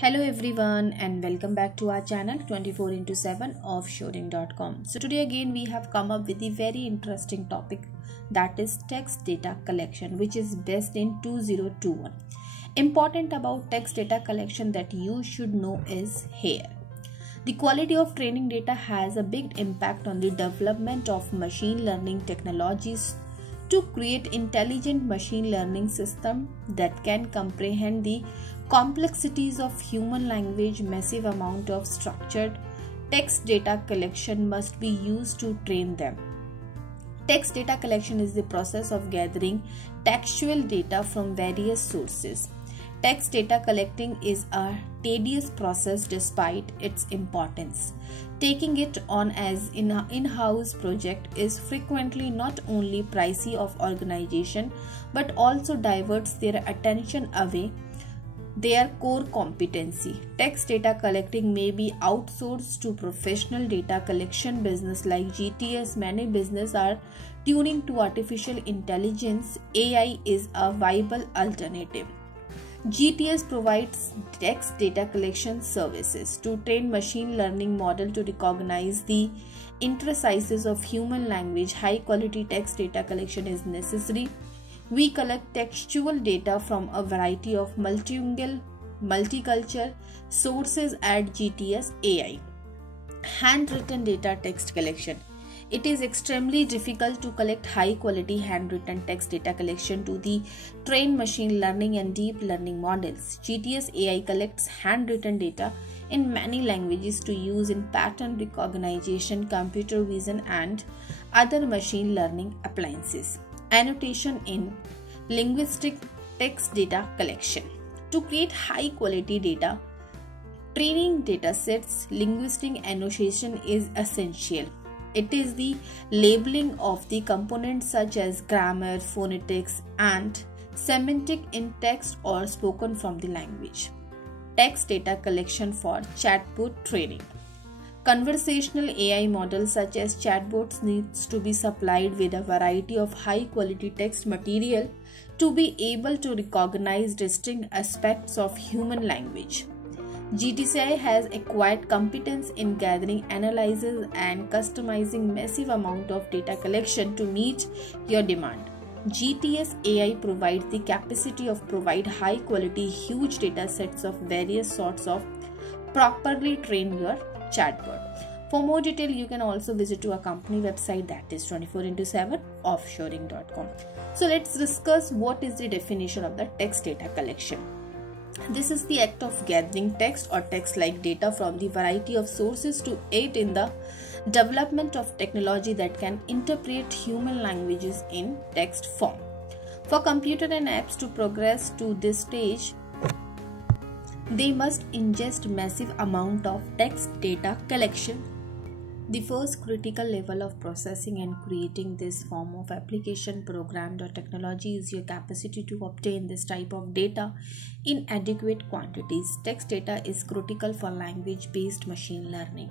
Hello everyone and welcome back to our channel 24 into 7 offshoring.com. So today again we have come up with a very interesting topic, that is text data collection, which is based in 2021. Important about text data collection that you should know is here. The quality of training data has a big impact on the development of machine learning technologies to create intelligent machine learning system that can comprehend the complexities of human language. Massive amount of structured text data collection must be used to train them. Text data collection is the process of gathering textual data from various sources. Text data collecting is a tedious process despite its importance. Taking it on as an in-house project is frequently not only pricey of organization but also diverts their attention away their core competency. Text data collecting may be outsourced to professional data collection business like GTS. Many businesses are tuning to artificial intelligence. AI is a viable alternative. GTS provides text data collection services to train machine learning model to recognize the interstices of human language. High quality text data collection is necessary. We collect textual data from a variety of multilingual, multicultural sources at GTS AI. Handwritten data text collection. It is extremely difficult to collect high quality handwritten text data collection to the train machine learning and deep learning models. GTS AI collects handwritten data in many languages to use in pattern recognition, computer vision, and other machine learning appliances. Annotation in linguistic text data collection. To create high quality data training data sets, linguistic annotation is essential. It is the labeling of the components such as grammar, phonetics, and semantic in text or spoken from the language. Text data collection for chatbot training. Conversational AI models such as chatbots needs to be supplied with a variety of high quality text material to be able to recognize distinct aspects of human language. GTCI has acquired competence in gathering, analyzing, and customizing massive amount of data collection to meet your demand. GTS AI provides the capacity of provide high quality huge data sets of various sorts of properly train your chatbot. For more detail, you can also visit to our company website, that is 24 into 7 offshoring.com. So let's discuss what is the definition of the text data collection. This is the act of gathering text or text-like data from the variety of sources to aid in the development of technology that can interpret human languages in text form. For computer and apps to progress to this stage, they must ingest massive amount of text data collection. The first critical level of processing and creating this form of application, programmed or technology is your capacity to obtain this type of data in adequate quantities. Text data is critical for language-based machine learning.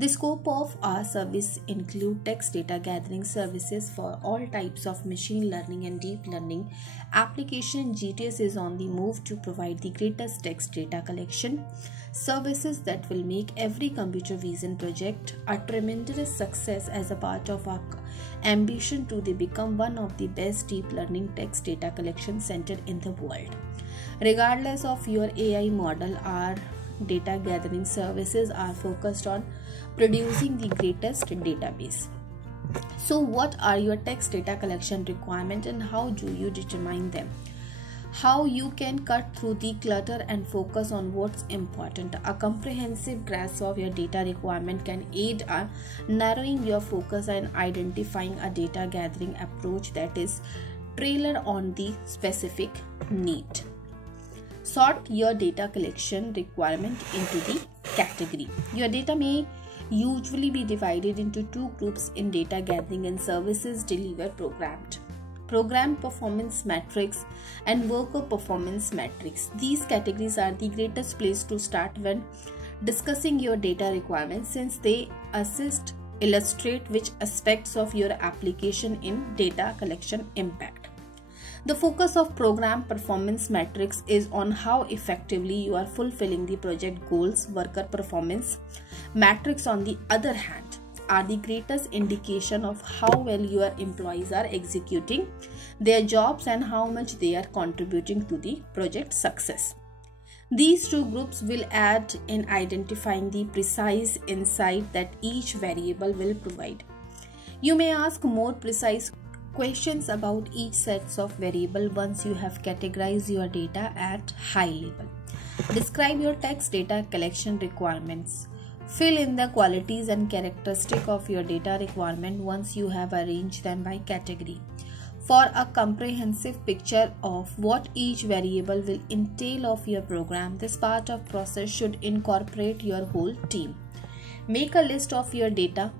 The scope of our service include text data gathering services for all types of machine learning and deep learning application. GTS is on the move to provide the greatest text data collection services that will make every computer vision project a tremendous success as a part of our ambition to become one of the best deep learning text data collection center in the world. Regardless of your AI model, our data gathering services are focused on producing the greatest database. So what are your text data collection requirements and how do you determine them? How you can cut through the clutter and focus on what's important. A comprehensive grasp of your data requirement can aid in narrowing your focus and identifying a data gathering approach that is tailored on the specific need. Sort your data collection requirement into the category. Your data may usually be divided into two groups in data gathering and services delivered programmed. Programmed performance metrics and worker performance metrics. These categories are the greatest place to start when discussing your data requirements, since they illustrate which aspects of your application in data collection impact. The focus of program performance metrics is on how effectively you are fulfilling the project goals. Worker performance metrics, on the other hand, are the greatest indication of how well your employees are executing their jobs and how much they are contributing to the project success. These two groups will aid in identifying the precise insight that each variable will provide. You may ask more precise questions about each sets of variable once you have categorized your data at high level. Describe your text data collection requirements. Fill in the qualities and characteristics of your data requirement once you have arranged them by category. For a comprehensive picture of what each variable will entail of your program, this part of process should incorporate your whole team. Make a list of your data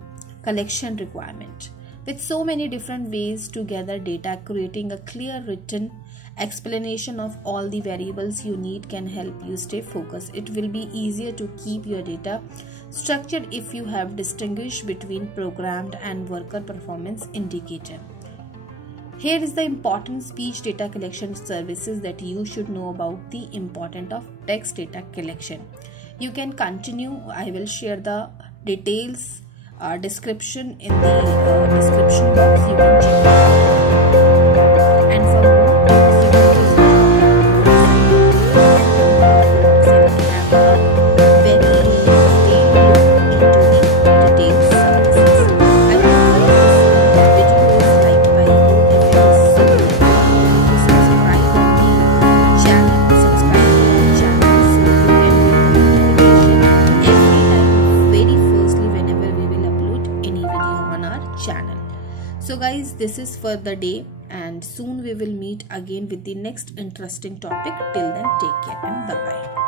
collection requirement. With so many different ways to gather data, creating a clear written explanation of all the variables you need can help you stay focused. It will be easier to keep your data structured if you have distinguished between programmed and worker performance indicator. Here is the important speech data collection services that you should know about the importance of text data collection. You can continue. I will share the details description in the description box. You can check it out. And for more tips, you can just have a very detailed look into the detailed services. I hope this video is liked by you. If it is so, to subscribe on the channel, subscribe to our channel so you get notification every time, very firstly whenever we will upload any video on our channel. So guys, this is for the day, and soon we will meet again with the next interesting topic. Till then, take care and bye bye.